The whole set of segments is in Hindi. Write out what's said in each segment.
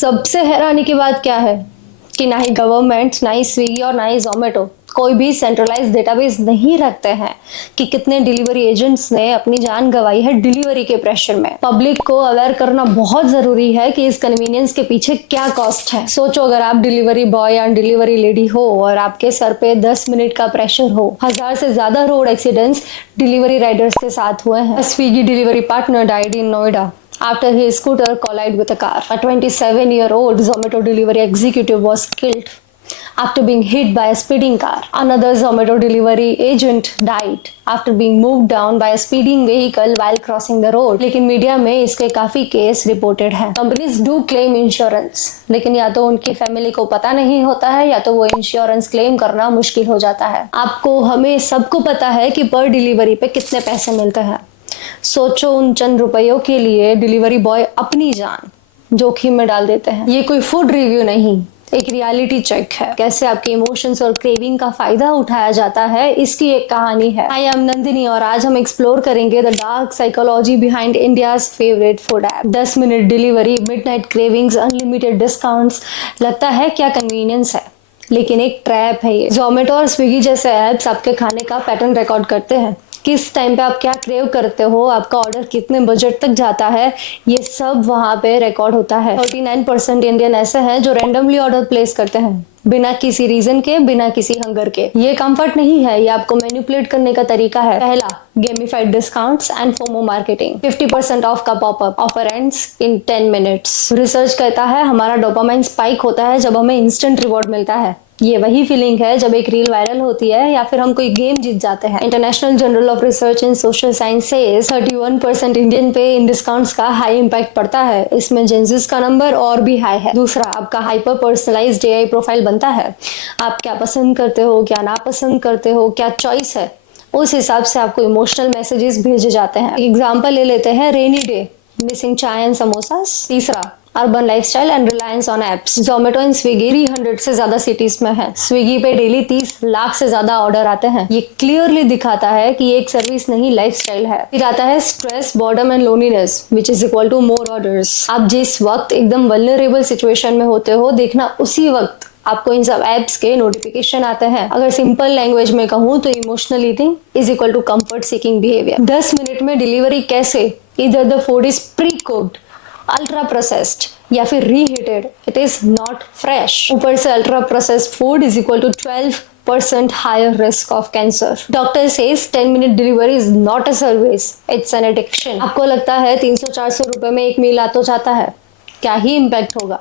सबसे हैरानी की बात क्या है कि ना ही गवर्नमेंट, ना ही स्विगी और ना ही जोमेटो कोई भी सेंट्रलाइज डेटाबेस नहीं रखते हैं कि कितने डिलीवरी एजेंट्स ने अपनी जान गंवाई है डिलीवरी के प्रेशर में। पब्लिक को अवेयर करना बहुत जरूरी है कि इस कन्वीनियंस के पीछे क्या कॉस्ट है। सोचो, अगर आप डिलीवरी बॉय या डिलीवरी लेडी हो और आपके सर पे 10 मिनट का प्रेशर हो। 1000 से ज्यादा रोड एक्सीडेंट्स डिलीवरी राइडर्स के साथ हुए हैं। Swiggy delivery partner died in Noida after his scooter collided with a car. A 27-year-old Zomato delivery executive was killed after being hit by a speeding car. Another Zomato delivery agent died after being moved down by a speeding vehicle while crossing the road. लेकिन मीडिया में इसके काफी केस रिपोर्टेड हैं। कंपनीज डू क्लेम इंश्योरेंस, लेकिन या तो उनकी फैमिली को पता नहीं होता है या तो वो इंश्योरेंस क्लेम करना मुश्किल हो जाता है। आपको, हमें सबको पता है कि पर डिलीवरी पे कितने पैसे मिलते हैं। सोचो, उन चंद रुपयों के लिए डिलीवरी बॉय अपनी जान जोखिम में डाल देते हैं। ये कोई फूड रिव्यू नहीं, एक रियलिटी चेक है। कैसे आपके इमोशंस और क्रेविंग का फायदा उठाया जाता है, इसकी एक कहानी है। आई एम नंदिनी और आज हम एक्सप्लोर करेंगे the dark psychology behind India's favourite food app. 10 minute delivery, midnight cravings, unlimited discounts. लगता है क्या कन्वीनियंस है, लेकिन एक ट्रैप है ये। जोमेटो और स्विगी जैसे ऐप्स आपके खाने का पैटर्न रिकॉर्ड करते हैं। किस टाइम पे आप क्या क्रेव करते हो, आपका ऑर्डर कितने बजट तक जाता है, ये सब वहां पे रिकॉर्ड होता है। 39% इंडियन ऐसे हैं जो रैंडमली ऑर्डर प्लेस करते हैं, बिना किसी रीजन के, बिना किसी हंगर के। ये कंफर्ट नहीं है, ये आपको मैनिपुलेट करने का तरीका है। पहला, gamified discounts and FOMO marketing. 50% off का popup offer ends in 10 minutes. Research कहता है हमारा डोपामाइन स्पाइक होता है जब हमें इंस्टेंट रिवॉर्ड मिलता है। ये वही फीलिंग है जब एक रील वायरल होती है या फिर हम कोई गेम जीत जाते हैं। International journal of research in social science से 31% इंडियन पे इन डिस्काउंट्स का हाई इम्पैक्ट पड़ता है। इसमें जेंजिस का नंबर और भी हाई है। दूसरा, आपका हाइपर पर्सनलाइज्ड एआई प्रोफाइल बनता है। आप क्या पसंद करते हो, क्या नापसंद करते हो, क्या चॉइस है, उस हिसाब से आपको इमोशनल मैसेजेस भेजे जाते हैं। एग्जाम्पल ले लेते हैं, रेनी डे, मिसिंग चाय एंड समोसास। तीसरा, urban lifestyle and reliance on apps. Zomato and Swiggy 300 से ज्यादा सिटीज में है। स्विगी पे डेली 30 लाख से ज्यादा ऑर्डर आते हैं। ये क्लियरली दिखाता है कि ये एक सर्विस नहीं, लाइफस्टाइल है। फिर आता है stress, boredom and loneliness which is equal to more orders. आप जिस वक्त एकदम वल्नरेबल सिचुएशन में होते हो, देखना उसी वक्त आपको इन सब एप्स के नोटिफिकेशन आते हैं। अगर सिंपल लैंग्वेज में कहूँ तो emotional eating is equal to comfort seeking behaviour. 10 minute में डिलीवरी कैसे? इधर the food is precooked, ultra processed या फिर reheated, it is not fresh. ऊपर से ultra processed food is equal to 12% higher risk of cancer. Doctor says 10 minute delivery is not a service, it's an addiction. आपको लगता है 300-400 रुपए में एक मील आ तो जाता है, क्या ही इम्पैक्ट होगा,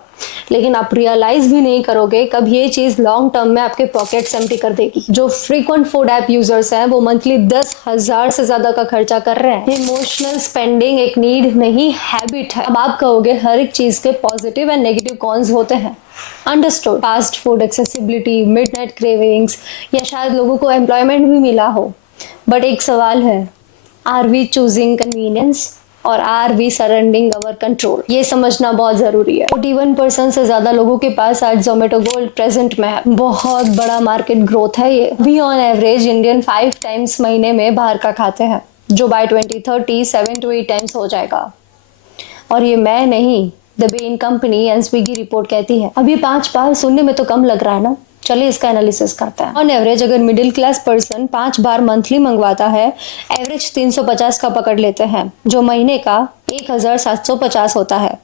लेकिन आप रियलाइज भी नहीं करोगे कब ये चीज लॉन्ग टर्म में आपके पॉकेट्स एम्प्टी कर देगी। जो फ्रीक्वेंट फूड ऐप यूजर्स हैं वो मंथली 10,000 से ज्यादा का खर्चा कर रहे हैं। इमोशनल स्पेंडिंग एक नीड नहीं, हैबिट है। अब आप कहोगे हर एक चीज के पॉजिटिव एंड नेगेटिव कॉन्स होते हैं। Understood. Fast food accessibility, midnight cravings, या शायद लोगों को एम्प्लॉयमेंट भी मिला हो, बट एक सवाल है, आर वी चूजिंग कन्वीनियंस और are we surrendering our control? ये समझना बहुत जरूरी है। 41% से ज्यादा लोगों के पास आज जोमेटो गोल्ड प्रेजेंट में है। बहुत बड़ा मार्केट ग्रोथ है ये। We on average Indian 5 times महीने में बाहर का खाते हैं, जो बाय 2030 7 to 8 टाइम्स हो जाएगा। और ये मैं नहीं, the Ben company and Swiggy report कहती है। अब ये 5 बार सुनने में तो कम लग रहा है ना? चलिए इसका एनालिसिस करते हैं। ऑन एवरेज अगर मिडिल क्लास पर्सन 5 बार मंथली मंगवाता है, एवरेज 350 का पकड़ लेते हैं, जो महीने का 1750 होता है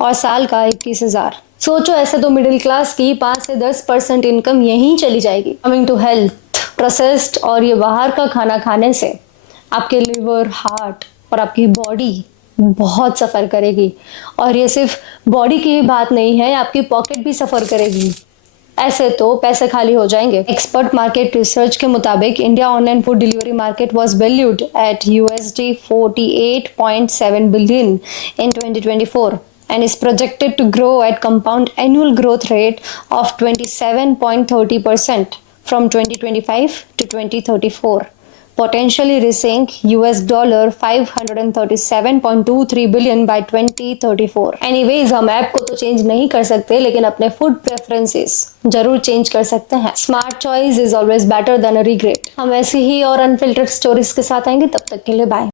और साल का 21,000। सोचो, ऐसे तो मिडिल क्लास की 5 से 10% इनकम यहीं चली जाएगी। कमिंग टू हेल्थ, प्रोसेस्ड और ये बाहर का खाना खाने से आपके लिवर, हार्ट और आपकी बॉडी बहुत सफर करेगी। और ये सिर्फ बॉडी की बात नहीं है, आपकी पॉकेट भी सफर करेगी। ऐसे तो पैसे खाली हो जाएंगे। एक्सपर्ट मार्केट रिसर्च के मुताबिक India online food delivery market was valued at USD 48.7 billion in 2024 and is projected to grow at compound annual growth rate of 27.30% from 2025 to 2034. Potentially reaching $537.23 billion by 2034. Anyways, हम ऐप को तो चेंज नहीं कर सकते, लेकिन अपने फूड प्रेफरेंसेस जरूर चेंज कर सकते हैं। Smart choice is always better than a regret. हम ऐसी ही और अनफिल्टर्ड स्टोरीज के साथ आएंगे, तब तक के लिए बाय।